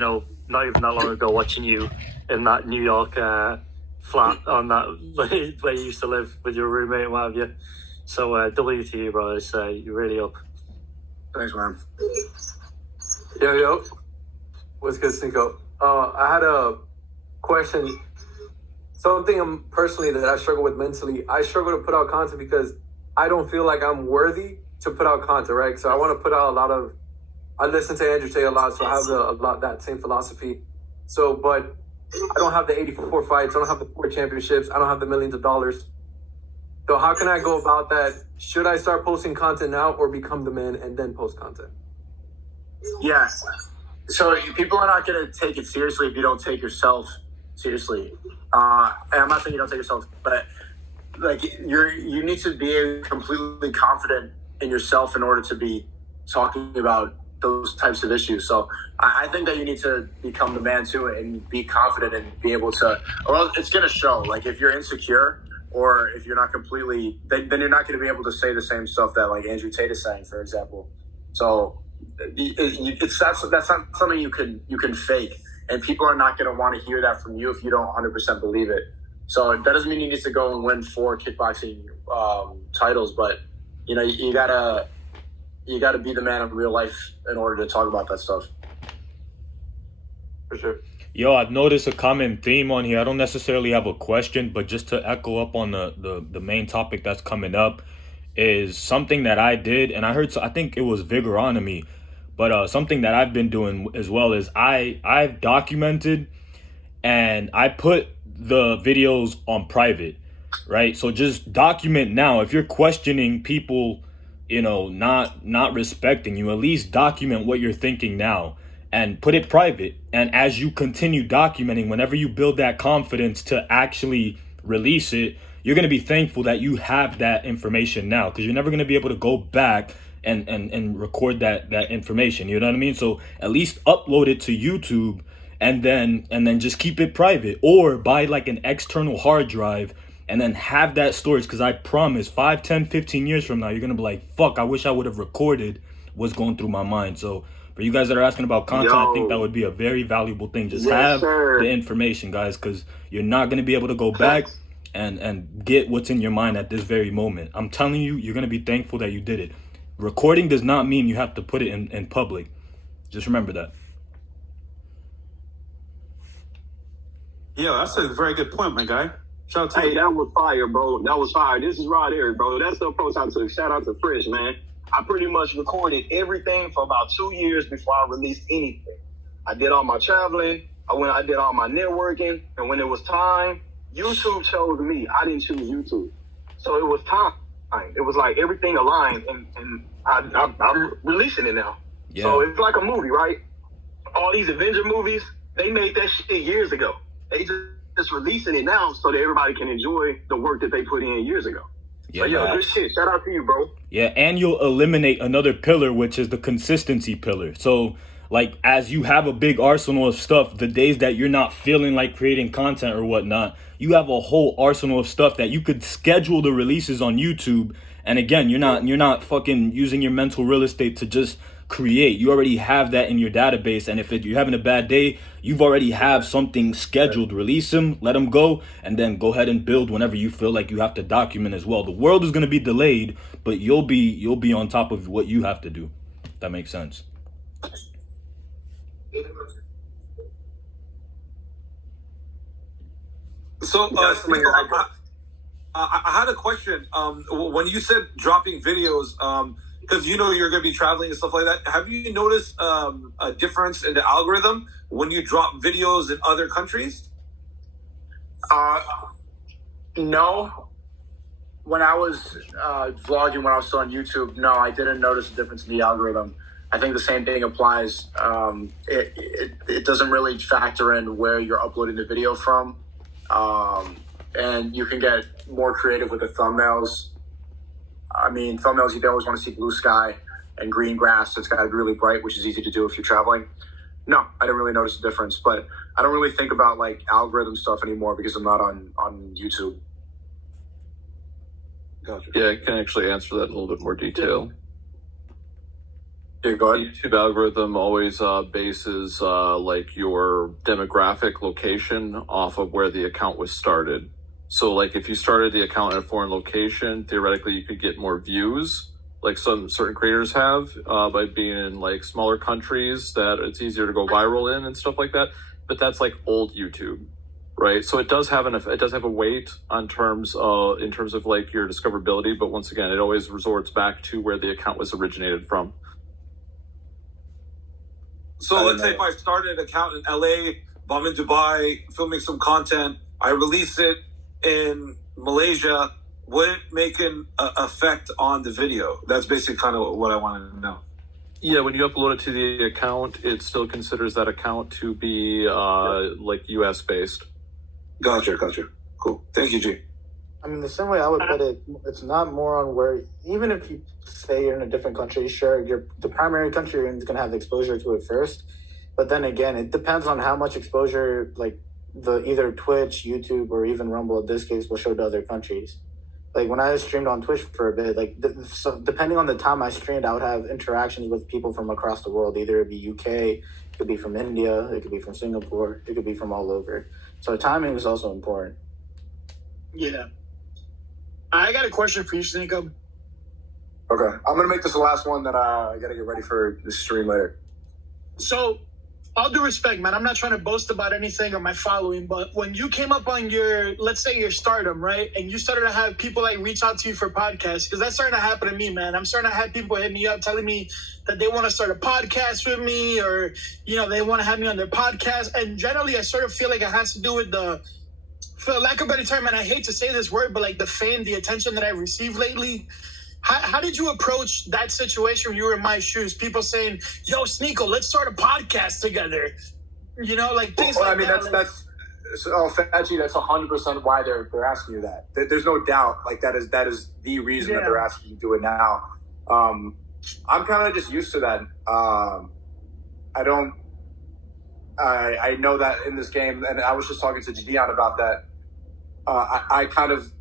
not even that long ago, watching you in that New York flat on that where you used to live with your roommate and what have you. So W to you, bro. You're really up. Thanks, man. Yo. What's good, Cinco? I had a question. Something personally that I struggle with mentally. I struggle to put out content because I don't feel like I'm worthy to put out content, right? So I want to put out I listen to Andrew Tate a lot, so I have a lot that same philosophy. So, but I don't have the 84 fights. I don't have the 4 championships. I don't have the millions of dollars. So how can I go about that? Should I start posting content now or become the man and then post content? Yes. So people are not going to take it seriously if you don't take yourself seriously. And I'm not saying you don't take yourself, but like you need to be completely confident in yourself in order to be talking about those types of issues. So I think that you need to become the man too and be confident and be able to, well, it's going to show. Like if you're insecure or if you're not completely, then you're not going to be able to say the same stuff that like Andrew Tate is saying, for example. So that's not something you can fake, and people are not going to want to hear that from you if you don't 100% believe it. So that doesn't mean you need to go and win 4 kickboxing titles, but you gotta be the man in real life in order to talk about that stuff. For sure. Yo, I've noticed a common theme on here. I don't necessarily have a question, but just to echo up on the main topic that's coming up is something that I did, and I think it was Vigoronomy, but something that I've been doing as well is I've documented and I put the videos on private, right? So just document now. If you're questioning people, not respecting you, at least document what you're thinking now and put it private. And as you continue documenting, whenever you build that confidence to actually release it, you're going to be thankful that you have that information now, because you're never going to be able to go back and record that information. You know what I mean? So at least upload it to YouTube and then just keep it private, or buy like an external hard drive and then have that storage, because I promise 5, 10, 15 years from now, you're going to be like, fuck, I wish I would have recorded what's going through my mind. So for you guys that are asking about content, I think that would be a very valuable thing. Just have the information, guys, because you're not going to be able to go back and get what's in your mind at this very moment. I'm telling you, you're going to be thankful that you did it. Recording does not mean you have to put it in public. Just remember that. Yeah, that's a very good point, my guy. Shout out to Hey, that was fire, bro. That was fire. This is Rod Eric, bro. That's the approach I took. Shout out to Fresh, man. I pretty much recorded everything for about 2 years before I released anything. I did all my traveling. I did all my networking. And when it was time, YouTube chose me. I didn't choose YouTube. So it was time. It was like everything aligned, and I'm releasing it now. Yeah. So it's like a movie, right? All these Avenger movies, they made that shit years ago. They just releasing it now so that everybody can enjoy the work that they put in years ago. Yeah, so, good shit. Shout out to you, bro. Yeah, and you'll eliminate another pillar, which is the consistency pillar. So, like, as you have a big arsenal of stuff, the days that you're not feeling like creating content or whatnot, you have a whole arsenal of stuff that you could schedule the releases on YouTube. And again, you're not fucking using your mental real estate to just create. You already have that in your database, and if you're having a bad day, you've already have something scheduled. Release them, let them go, and then go ahead and build whenever you feel like you have to document as well. The world is going to be delayed, but you'll be on top of what you have to do. If that makes sense. So, I had a question. When you said dropping videos, because you're going to be traveling and stuff like that, have you noticed a difference in the algorithm when you drop videos in other countries? No. When I was vlogging, when I was still on YouTube, no, I didn't notice a difference in the algorithm. I think the same thing applies. It doesn't really factor in where you're uploading the video from. And you can get more creative with the thumbnails. I mean, thumbnails, you always want to see blue sky and green grass. It's got to be really bright, which is easy to do if you're traveling. No, I didn't really notice a difference, but I don't really think about like algorithm stuff anymore because I'm not on YouTube. Gotcha. Yeah, I can actually answer that in a little bit more detail. Yeah, go ahead. YouTube algorithm always bases like your demographic location off of where the account was started. So like if you started the account in a foreign location, theoretically you could get more views, like some certain creators have, by being in like smaller countries that it's easier to go viral in and stuff like that. But that's like old YouTube, right? So it does have a weight in terms of like your discoverability. But once again, it always resorts back to where the account was originated from. So let's say if I started an account in LA, but I'm in Dubai filming some content, I release it in Malaysia, would it make an effect on the video? That's basically kind of what I wanted to know. Yeah, when you upload it to the account, it still considers that account to be like US based. Gotcha. Cool. Thank you, G. I mean, the same way I would put it, it's not more on where, even if you say you're in a different country, sure, the primary country you're in is going to have exposure to it first. But then again, it depends on how much exposure, like either Twitch, YouTube, or even Rumble in this case will show to other countries. Like when I streamed on Twitch for a bit, like so depending on the time I streamed, I would have interactions with people from across the world. Either it be UK, it could be from India, it could be from Singapore, it could be from all over. So timing is also important. Yeah. I got a question for you, Sneako. Okay, I'm gonna make this the last one that I gotta get ready for the stream later. So, all due respect, man, I'm not trying to boast about anything or my following, but when you came up on your, let's say your stardom, right, and you started to have people like reach out to you for podcasts, because that's starting to happen to me, man. I'm starting to have people hit me up telling me that they want to start a podcast with me, or they want to have me on their podcast, and generally I sort of feel like it has to do with for lack of a better term, and I hate to say this word, but like the fame, the attention that I've received lately. How did you approach that situation when you were in my shoes? People saying, yo, Sneako, let's start a podcast together. Like things like that. I mean, that's Fetchy, that's 100% why they're asking you that. There's no doubt. Like that is the reason that they're asking you to do it now. I'm kind of just used to that. I know that in this game, and I was just talking to Gideon about that. I kind of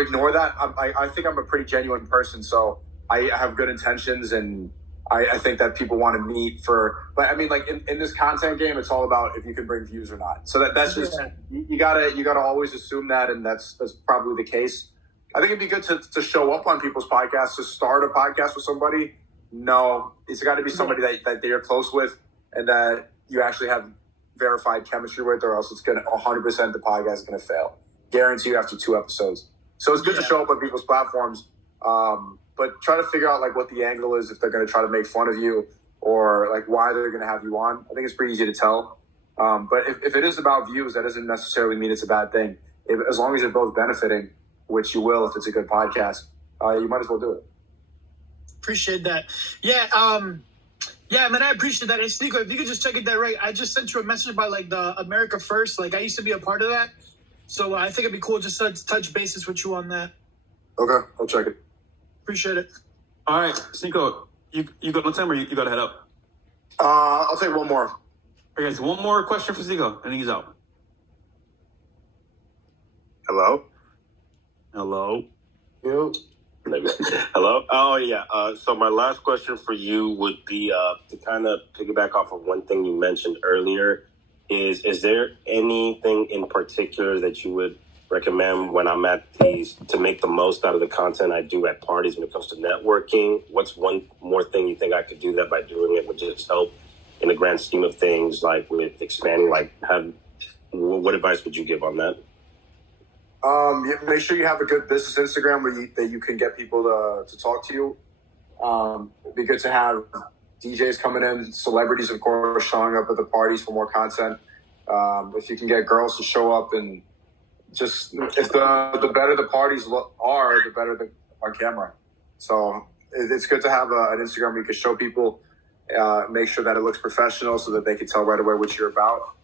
ignore that. I think I'm a pretty genuine person, so I have good intentions, and I think that people want to meet but I mean, like in this content game, it's all about if you can bring views or not. So that's just, you gotta always assume that, and that's probably the case. I think it'd be good to show up on people's podcasts, to start a podcast with somebody. No, it's got to be somebody that you're close with and that you actually have verified chemistry with, or else it's gonna 100% the podcast is gonna fail. Guarantee you after 2 episodes. So it's good to show up on people's platforms, but try to figure out like what the angle is, if they're going to try to make fun of you or like why they're going to have you on. I think it's pretty easy to tell. But if it is about views, that doesn't necessarily mean it's a bad thing. As long as you're both benefiting, which you will if it's a good podcast, you might as well do it. Appreciate that. Yeah, man, I appreciate that. And Sneako, if you could just check it that right, I just sent you a message about like the America First. Like I used to be a part of that. So I think it'd be cool just to touch bases with you on that. Okay, I'll check it. Appreciate it. All right, Sneako, you got no time or you got to head up? I'll take one more. Okay, so one more question for Sneako, and he's out. Hello? You. Hello? Oh, yeah. So my last question for you would be to kind of piggyback off of one thing you mentioned earlier. Is there anything in particular that you would recommend when I'm at these to make the most out of the content I do at parties when it comes to networking? What's one more thing you think I could do that by doing it would just help in the grand scheme of things, like with expanding? What advice would you give on that? Make sure you have a good business Instagram that you can get people to talk to you. It'd be good to have DJs coming in, celebrities, of course, showing up at the parties for more content. If you can get girls to show up, and just if the better the parties are, the better on camera. So it's good to have an Instagram where you can show people, make sure that it looks professional so that they can tell right away what you're about.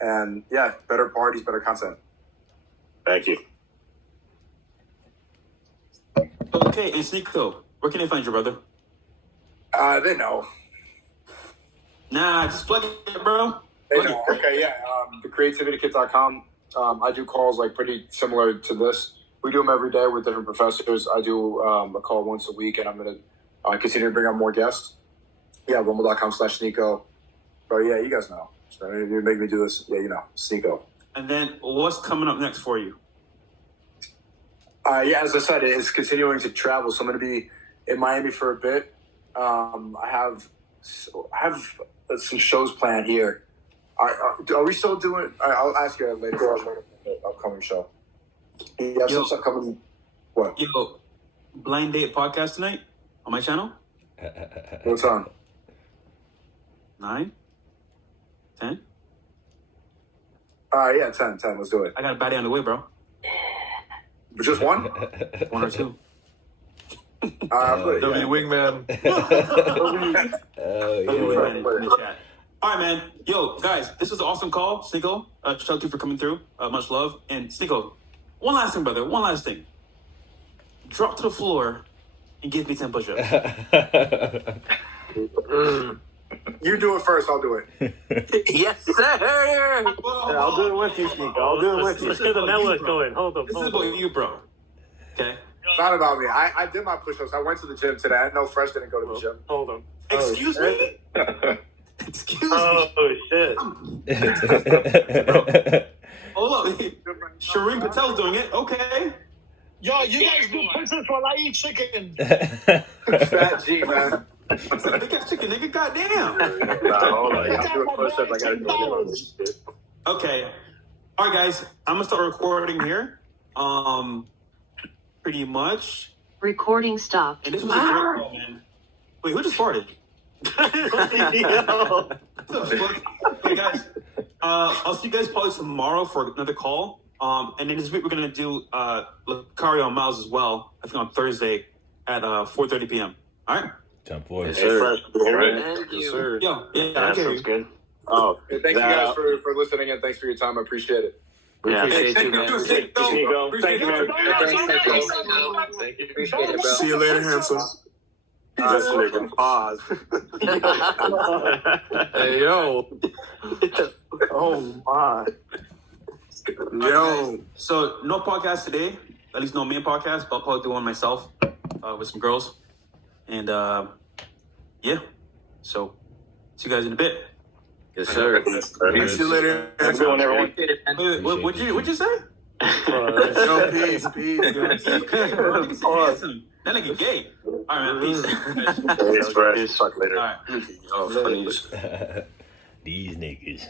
And yeah, better parties, better content. Thank you. Okay, and Sneako, where can they find you, brother? They know. Nah, just plug it, bro. They know. Okay, yeah. TheCreativityKit.com. I do calls like pretty similar to this. We do them every day with different professors. I do a call once a week, and I'm gonna continue to bring on more guests. Yeah, rumble.com/Sneeko. Bro, yeah, you guys know. So you make me do this. Yeah, you know, Sneeko. And then what's coming up next for you? Yeah, as I said, it's continuing to travel. So I'm going to be in Miami for a bit. I have some shows planned here. Are we still doing? I'll ask you later for the upcoming show. You have some stuff coming. What? Yo, Blind Date podcast tonight on my channel. What's on? 9, 10. Yeah, 10. Let's do it. I got a baddie on the way, bro. Just one? 1 or 2. W Wingman. All right, man. Yo, guys, this was an awesome call, Sneeko. Shout out to you for coming through. Much love. And Sneeko, one last thing, brother. One last thing. Drop to the floor and give me 10 push-ups. You do it first. I'll do it. Yes, sir. Yeah, I'll do it with you, Sneeko. I'll do it with you. Let's get the network going. Hold up. This is about you, bro. Okay? It's not about me. I did my push-ups. I went to the gym today. I know Fresh didn't go to the gym. Hold on. Excuse me? Excuse me. Oh shit. Hold up. Shireen Patel's doing it. Okay. Yo, you guys do push-ups while I eat chicken. Fat G, man. Big ass chicken, nigga. Goddamn. Nah, hold on. I'm doing push-ups. I gotta do it. Okay. All right, guys. I'm gonna start recording here. Pretty much. Recording stopped. And this was a great call, man. Wait, who just farted? Yo. Okay, guys. I'll see you guys probably tomorrow for another call. And then this week we're gonna do Lucario and Miles as well. I think on Thursday at 4:30 p.m. All right. 10-4. Yes, sir. Thank you. Yes, sir. Yo, yeah, That I hear sounds you. good. Oh, Hey, thank you guys for listening and thanks for your time. I appreciate it. We Yeah. appreciate Thank you, man. you, Appreciate Sneeko. you, Sneeko. Appreciate Thank you, man. you. Thank you. Appreciate it, bro. See you later, handsome. This nigga. Pause. Hey, yo. Oh my. Yo. So no podcast today. At least no main podcast, but I'll probably do one myself with some girls. And yeah. So see you guys in a bit. Yes, sir. See you later. Have a good one, everyone. Wait, what'd you say? Yo, peace, guys. That nigga gay. All right, man. Peace. Yes, Fresh. Talk later. All right. Oh, funny. These niggas.